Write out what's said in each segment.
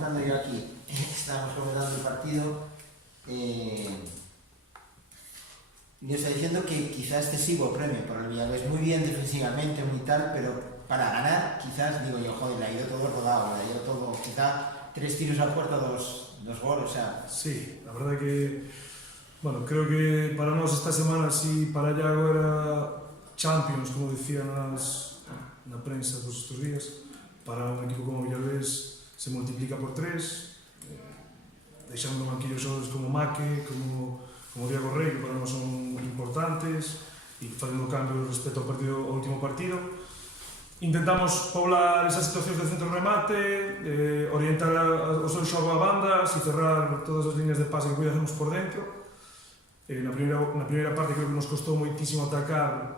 Yo aquí estábamos comentando el partido y está diciendo que quizás excesivo premio por el Villavés, muy bien defensivamente, muy tal, pero para ganar quizás, digo yo, joder, le ha ido todo rodado, le ha ido todo, quizá 3 tiros a puerta, dos goles, o sea... Sí, la verdad que, bueno, creo que para nós esta semana, si para Iago era Champions, como decían na prensa todos estos días, para un equipo como Villavés se multiplica por 3, deixando no banquillo xogadores como Maque, como Diego Rey, que para nós son importantes, e facendo cambios respecto ao último partido. Intentamos poblar esas situacións de centro remate, orientar o seu xogo a bandas e cerrar todas as líneas de pase que puidamos por dentro. Na primeira parte creo que nos costou moitísimo atacar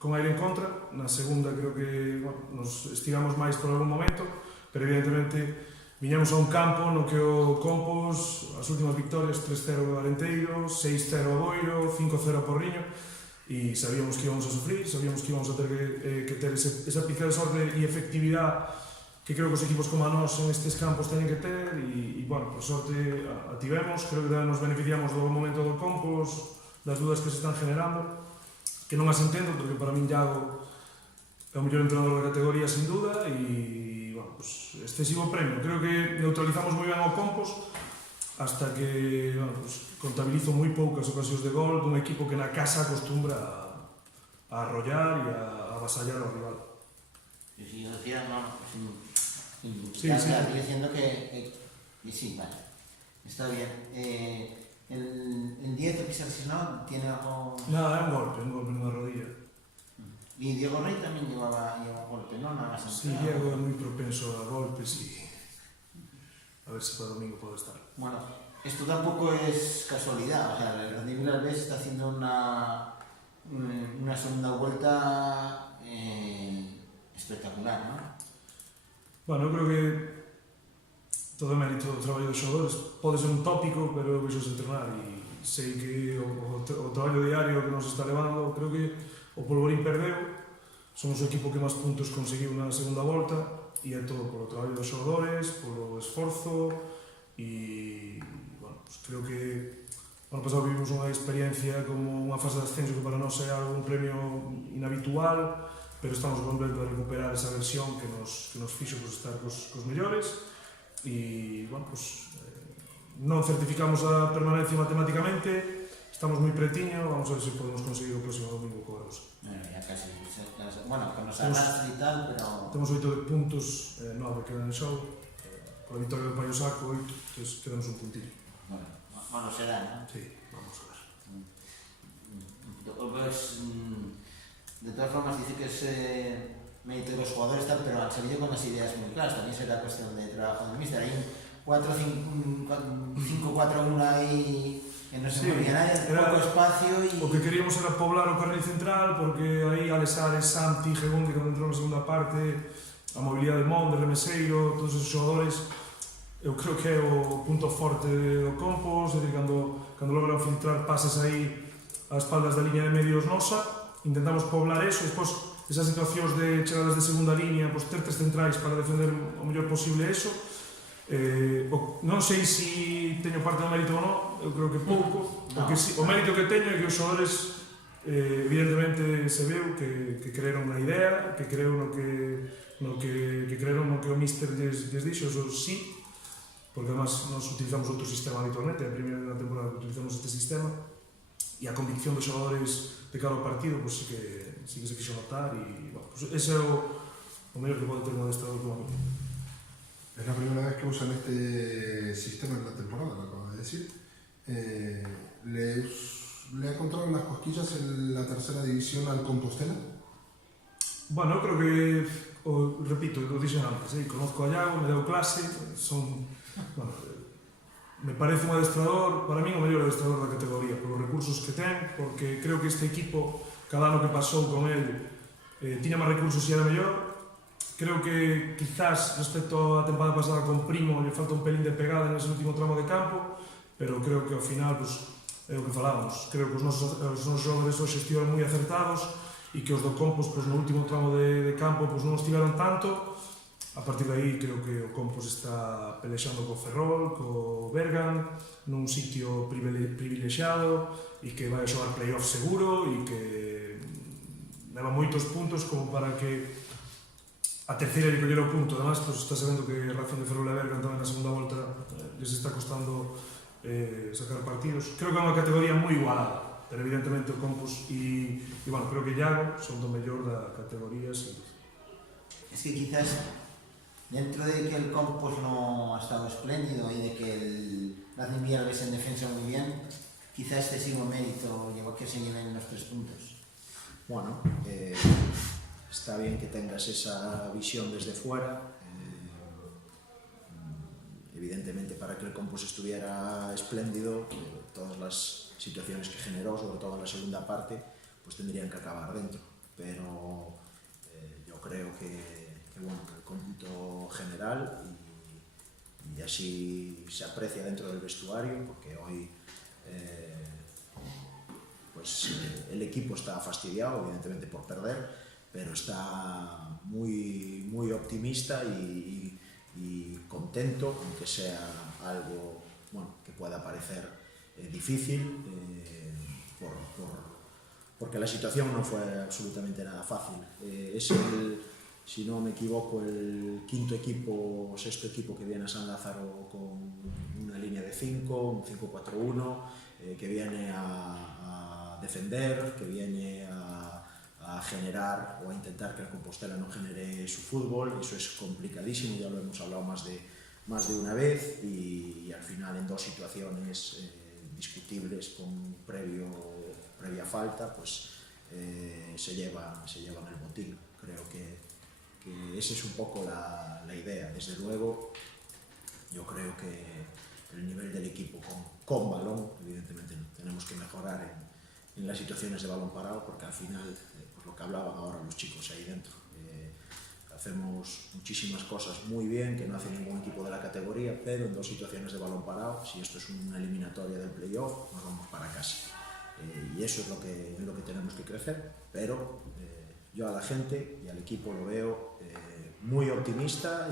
con aire en contra, na segunda creo que nos estiramos máis por algún momento, pero evidentemente viñamos a un campo no que o Compos, as últimas victorias, 3-0 a Arenteiro, 6-0 a Boiro, 5-0 a Porriño, e sabíamos que íbamos a sufrir, sabíamos que íbamos a ter que ter esa pizca de sorte e efectividade que creo que os equipos como a nós en estes campos teñen que ter, e bueno, por sorte a tivemos, creo que nos beneficiamos do momento do Compos, das dudas que se están generando, que non as entendo, porque para min Iago é o mellor entrenador da categoría, sin duda, e, bueno, pues, excesivo premio. Creo que neutralizamos moi ben ao Compos, hasta que, bueno, pues, contabilizo moi poucas ocasións de gol dun equipo que na casa acostumbra a arrollar e a avasallar ao rival. Sí, decía, no, sí, claro, diciendo que sí, vale, está bien. El 10 que se lesionó tiene algo... Nada, é un golpe nunha rodilla. Y Diego Rey también llevaba golpe, ¿no? Nada más. Sí, Diego es muy propenso a golpes y a ver si para domingo puedo estar. Bueno, esto tampoco es casualidad, o sea, el Rodrigo Villavés está haciendo una segunda vuelta espectacular, ¿no? Bueno, eu creo que todo o mérito do traballo dos xogadores pode ser un tópico, pero eu vexo entrenar e sei que o traballo diario que nos está levando, creo que o Polvorín perdeu, somos o equipo que máis puntos conseguiu na segunda volta e é todo polo traballo dos xogadores, polo esforzo e, bueno, pues creo que o ano pasado vivimos unha experiencia como unha fase de ascenso que para nós é algo un premio inhabitual, pero estamos volvendo a recuperar esa versión que nos fixo pues, estar cos mellores e, bueno, pues, non certificamos a permanencia matemáticamente, estamos moi pretiño, vamos a ver se podemos conseguir o próximo domingo co Arosa. Ya casi, bueno, con los arrastres y tal, pero... Temos 8 puntos, 9 quedan en xogo, por la victoria do Paio Saco, 8, entonces quedamos un puntillo. Bueno, será, ¿no? Sí, vamos a ver. Pues, de todas formas, dice que es mérito de los jugadores, tal, pero han salido con las ideas muy claras, también será cuestión de trabajo del míster. Hay un 5-4-1 ahí... que non se movía nadie, pouco espacio e... O que queríamos era poblar o carril central, porque aí Alexares, Santi, Gegundi, cando entrou na segunda parte, a mobilidade de Mon, de Remeseiro, todos esos xogadores, eu creo que é o punto forte do Compos, é dicir, cando logran filtrar pases aí a espaldas da liña de medios nosa, intentamos poblar eso, despois esas situacións de chegadas de segunda liña, pues, ter 3 centrais para defender o mellor posible eso. Non sei se teño parte do mérito ou non, eu creo que pouco, porque o mérito que teño é que os xogadores evidentemente se veu que creeron na idea, que creeron no que creeron no que o míster lles dixo, eso sí, porque además nos utilizamos outro sistema habitualmente, a primeira temporada que utilizamos este sistema, e a convicción dos xogadores de cara ao partido pues, sí que se quixo notar, e bueno, pues, ese é o mellor que pode ter un adestrador como a mí. Es la primera vez que usan este sistema en la temporada, lo acabas de decir. ¿Le ha encontrado las cosquillas en la tercera división al Compostela? Bueno, eu creo que, repito, lo dixen antes, conozco a Iago, me deu clase, bueno, me parece un adestrador, para mí o mellor adestrador da categoría, por os recursos que ten, porque creo que este equipo, cada ano que pasou con el, tiña máis recursos e era mellor. Creo que quizás respecto á temporada pasada con Primo lle falta un pelín de pegada nese último tramo de campo, pero creo que ao final pues, é o que falábamos. Creo que os nosos xogadores hoxe estiveron moi acertados e que os do Compos pues, no último tramo de campo pues, non estiveron tanto, A partir de aí creo que o Compos está pelexando co Ferrol, co Bergan, nun sitio privilexiado e que vai a xogar playoff seguro e que leva moitos puntos como para que a terceira lle collera o punto. Además, pues, está sabendo que a razón de Ferrol e Bergan tamén na segunda volta les está costando sacar partidos. Creo que é unha categoría moi igualada, pero evidentemente o Compos e bueno, creo que Iago son do mellor da categoría, sin duda. Es que quizás dentro de que el Compos no ha estado espléndido y de que el Racing Villalbés en defensa muy bien, quizá excesivo mérito llevó a que se lleven los 3 puntos. Bueno, está bien que tengas esa visión desde fuera. Evidentemente, para que el Compos estuviera espléndido, todas las situaciones que generó, sobre todo en la segunda parte, pues tendrían que acabar dentro. Pero yo creo que bueno, el cómputo general y así se aprecia dentro del vestuario, porque hoy pues el equipo está fastidiado, evidentemente por perder, pero está muy, muy optimista y contento, aunque sea algo bueno, que pueda parecer difícil, porque la situación no fue absolutamente nada fácil. Es si no me equivoco, el quinto equipo o sexto equipo que viene a San Lázaro con una línea de 5, un 5-4-1, que viene a defender, que viene a generar o a intentar que la Compostela no genere su fútbol. Eso es complicadísimo, ya lo hemos hablado más de una vez, y al final en 2 situaciones discutibles con previa falta, pues se llevan el botín. Creo que esa es un poco la idea. Desde luego, yo creo que el nivel del equipo con balón, evidentemente tenemos que mejorar en las situaciones de balón parado, porque al final, pues lo que hablaban ahora los chicos ahí dentro, hacemos muchísimas cosas muy bien que no hace ningún equipo de la categoría, pero en 2 situaciones de balón parado, si esto es una eliminatoria del playoff, nos vamos para casa. Y eso es lo que tenemos que crecer, pero yo a la gente y al equipo lo veo muy optimista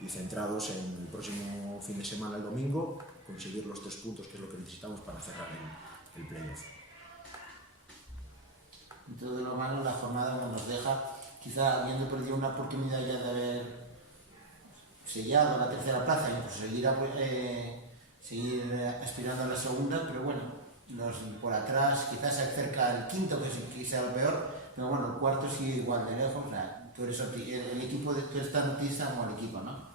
y centrados en el próximo fin de semana, el domingo, conseguir los 3 puntos, que es lo que necesitamos para cerrar el playoff. Dentro de lo malo, la jornada nos deja, quizá habiendo perdido una oportunidad ya de haber sellado la tercera plaza, incluso seguir aspirando a la segunda, pero bueno, por atrás quizás se acerca el quinto, que quizá el peor, pero bueno, el cuarto sigue igual de lejos. O sea, tú eres el equipo tú eres tan optimista como el equipo, ¿no?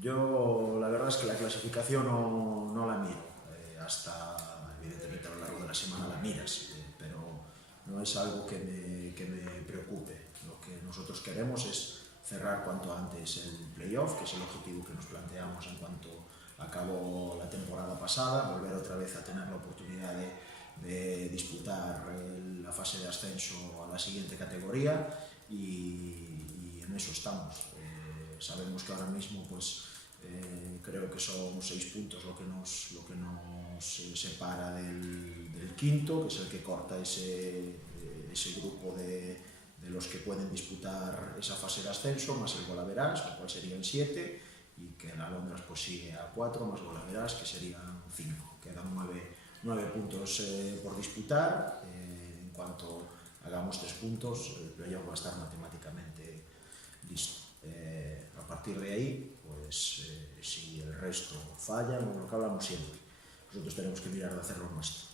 Yo la verdad es que la clasificación no la miro, hasta evidentemente a lo largo de la semana la miras, pero no es algo que me preocupe. Lo que nosotros queremos es cerrar cuanto antes el playoff, que es el objetivo que nos planteamos en cuanto acabó la temporada pasada, volver otra vez a tener la oportunidad de disputar la fase de ascenso a la siguiente categoría, y en eso estamos. Sabemos que ahora mismo pues creo que son 6 puntos lo que nos separa del quinto, que es el que corta ese grupo de los que pueden disputar esa fase de ascenso, más el Golaveras, lo cual serían 7, y que el Alondras pues sigue a 4, más Golaveras, que serían 5. Quedan 9 puntos por disputar. En cuanto hagamos 3 puntos, el playoff va a estar matemáticamente listo. A partir de ahí, pues si el resto falla, lo que hablamos siempre, nosotros tenemos que mirar de hacer lo nuestro.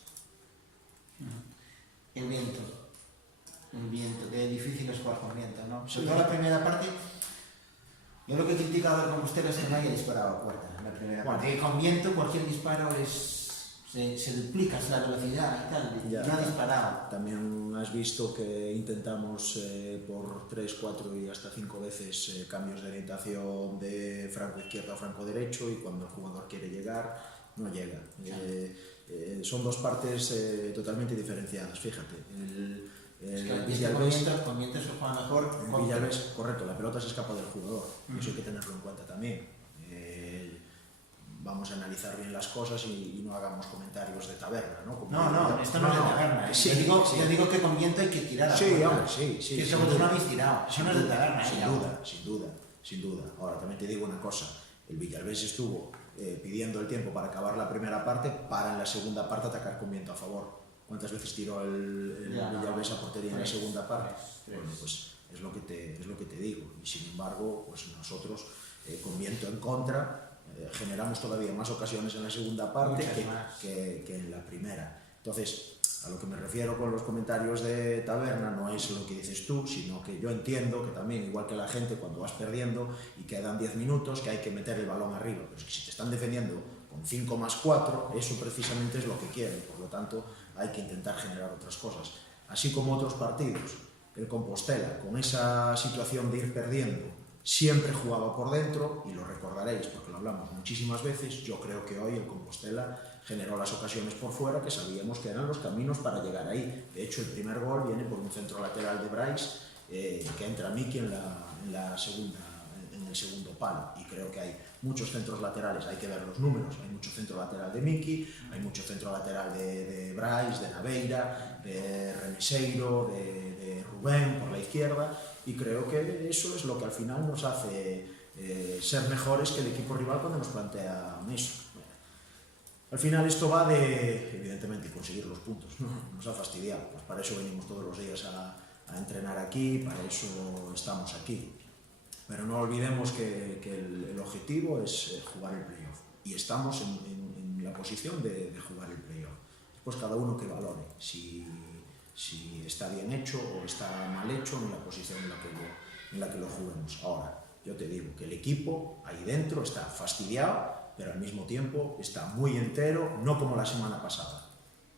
El viento, qué difícil es jugar con viento, ¿no? Sobre todo la primera parte, yo lo que he criticado al Compostela es que no haya disparado a puerta en la primera parte. Con viento cualquier disparo se duplica la velocidad y tal, ya, no ha disparado. También has visto que intentamos por 3, 4 y hasta 5 veces cambios de orientación de franco izquierdo a franco derecho, y cuando el jugador quiere llegar, no llega. Son 2 partes totalmente diferenciadas, fíjate. Es que con viento se juega mejor. En Villalbés, correcto, la pelota se escapa del jugador, eso hay que tenerlo en cuenta también. Vamos a analizar bien las cosas y no hagamos comentarios de taberna, ¿no? No, esto no es de taberna. Sí, yo digo que con viento hay que tirar a sí, puerta. hombre, sí. Que eso no habéis tirado, eso no es de taberna. Sin duda. sin duda. Ahora, también te digo una cosa, el Villalbés estuvo pidiendo el tiempo para acabar la primera parte, para en la segunda parte atacar con viento a favor. ¿Cuántas veces tiró el Villalbés a portería en la segunda parte? Bueno, pues es lo que te digo. Y sin embargo, pues nosotros con viento en contra generamos todavía más ocasiones en la segunda parte que en la primera. Entonces, a lo que me refiero con los comentarios de Taberna no es lo que dices tú, sino que yo entiendo que también, igual que la gente, cuando vas perdiendo y quedan 10 minutos, que hay que meter el balón arriba. Pero es que si te están defendiendo con 5 más 4, eso precisamente es lo que quieren. Por lo tanto, hay que intentar generar otras cosas. Así como otros partidos, el Compostela, con esa situación de ir perdiendo, siempre jugaba por dentro, y lo recordaréis porque lo hablamos muchísimas veces. Yo creo que hoy el Compostela generó las ocasiones por fuera que sabíamos que eran los caminos para llegar ahí. De hecho, el primer gol viene por un centro lateral de Bryce, que entra Miki en el segundo palo, y creo que hay muchos centros laterales, hay que ver los números, hay mucho centro lateral de Miki, hay mucho centro lateral de Bryce, de Naveira, de Remiseiro, de Rubén por la izquierda, y creo que eso es lo que al final nos hace ser mejores que el equipo rival cuando nos plantea eso. Al final esto va de, evidentemente, conseguir los puntos, ¿no? Nos ha fastidiado, pues para eso venimos todos los días a entrenar aquí, para eso estamos aquí. Pero no olvidemos que el objetivo es jugar el playoff, y estamos en la posición de jugar el playoff. Después cada uno que valore si está bien hecho o está mal hecho en la posición en la que lo juguemos. Ahora, yo te digo que el equipo ahí dentro está fastidiado, pero al mismo tiempo está muy entero, no como la semana pasada.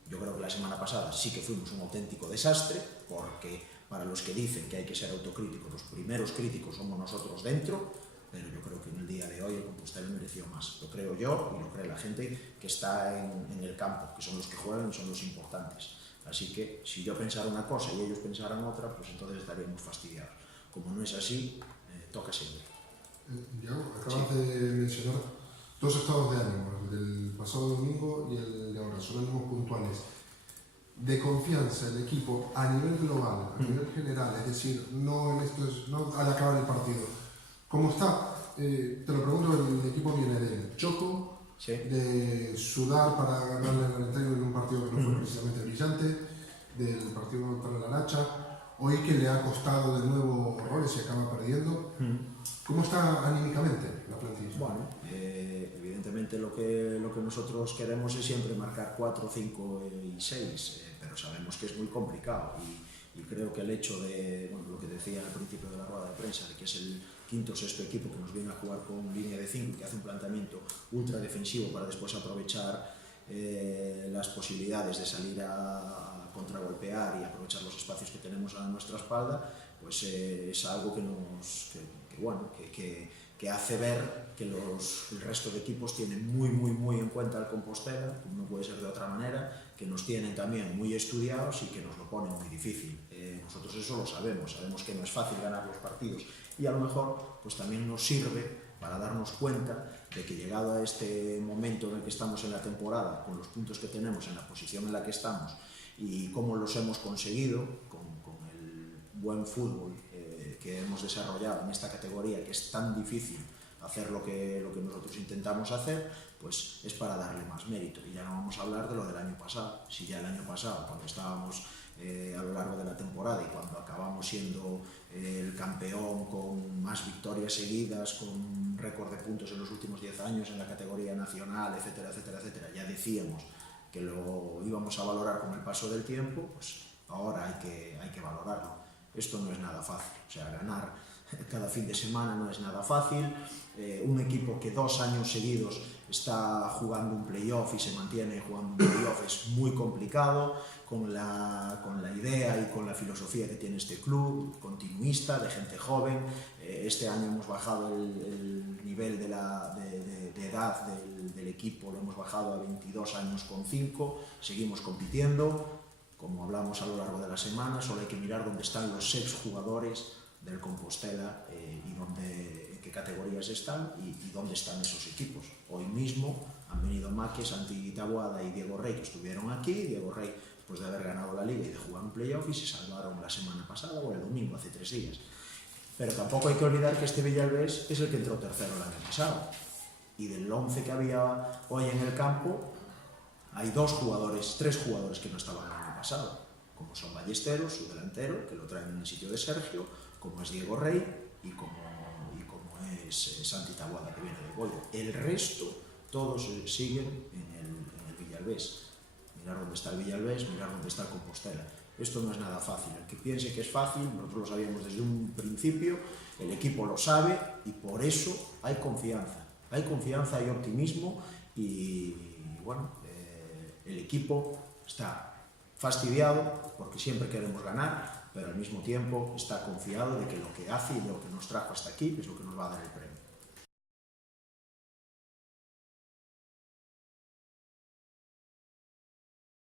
Yo creo que la semana pasada sí que fuimos un auténtico desastre, porque para los que dicen que hay que ser autocríticos, los primeros críticos somos nosotros dentro, pero yo creo que en el día de hoy el Compostela mereció más. Lo creo yo y lo cree la gente que está en el campo, que son los que juegan y son los importantes. Así que si yo pensara una cosa y ellos pensaran otra, pues entonces estaríamos fastidiados. Como no es así, toca seguir. Diego, acabas de mencionar dos estados de ánimo, el del pasado domingo y el de ahora, son ánimos puntuales. De confianza el equipo a nivel global, a nivel general, es decir, no al acabar el partido. ¿Cómo está? Te lo pregunto, el equipo viene del choco, sí, de sudar para ganarle al Alentejo en un partido que no fue precisamente brillante, del partido para la Aracha, hoy que le ha costado de nuevo goles y acaba perdiendo. ¿Cómo está anímicamente la plantilla? Bueno, evidentemente lo que nosotros queremos es siempre marcar 4, 5 y 6, pero sabemos que es muy complicado, y creo que el hecho de, bueno, lo que decía al principio de la rueda de prensa, de que es el quinto o sexto equipo que nos viene a jugar con línea de 5 y que hace un planteamiento ultra defensivo para después aprovechar las posibilidades de salir a contragolpear y aprovechar los espacios que tenemos a nuestra espalda, pues es algo que hace ver que el resto de equipos tienen muy en cuenta al Compostela, como no puede ser de otra manera, que nos tienen también muy estudiados y que nos lo ponen muy difícil. Nosotros eso lo sabemos que no es fácil ganar los partidos, y a lo mejor pues también nos sirve para darnos cuenta de que, llegado a este momento en el que estamos en la temporada, con los puntos que tenemos, en la posición en la que estamos y cómo los hemos conseguido con el buen fútbol que hemos desarrollado en esta categoría, que es tan difícil hacer lo que nosotros intentamos hacer, pues es para darle más mérito. Y ya no vamos a hablar de lo del año pasado. Si ya el año pasado, cuando estábamos a lo largo de la temporada y cuando acabamos siendo el campeón con más victorias seguidas, con un récord de puntos en los últimos 10 años en la categoría nacional, etcétera, etcétera, etcétera, ya decíamos que lo íbamos a valorar con el paso del tiempo, pues ahora hay que valorarlo. Esto no es nada fácil, o sea, ganar cada fin de semana no es nada fácil. Un equipo que 2 años seguidos está jugando un playoff y se mantiene jugando un playoff es muy complicado, con la idea y con la filosofía que tiene este club, continuista, de gente joven. Este año hemos bajado el nivel de edad del equipo, lo hemos bajado a 22 años con 5, seguimos compitiendo. Como hablamos a lo largo de la semana, solo hay que mirar dónde están los 6 jugadores del Compostela y en qué categorías están y dónde están esos equipos. Hoy mismo han venido Maki, Santi Taboada y Diego Rey, que estuvieron aquí. Diego Rey, después de haber ganado la Liga y de jugar un playoff, y se salvaron la semana pasada o el domingo, hace 3 días. Pero tampoco hay que olvidar que este Villalbés es el que entró tercero el año pasado. Y del 11 que había hoy en el campo, hay tres jugadores que no estaban el año pasado, como son Ballesteros, su delantero, que lo traen en el sitio de Sergio, como es Diego Rey y como es Santi Taboada, que viene de Goya. El resto, todos siguen en el Villalbés. Mirar dónde está el Villalbés, mirar dónde está el Compostela. Esto no es nada fácil. El que piense que es fácil, nosotros lo sabíamos desde un principio, el equipo lo sabe y por eso hay confianza. Hay confianza, hay optimismo y bueno, el equipo está fastidiado porque siempre queremos ganar, pero al mismo tiempo está confiado de que lo que hace y lo que nos trajo hasta aquí es lo que nos va a dar el premio.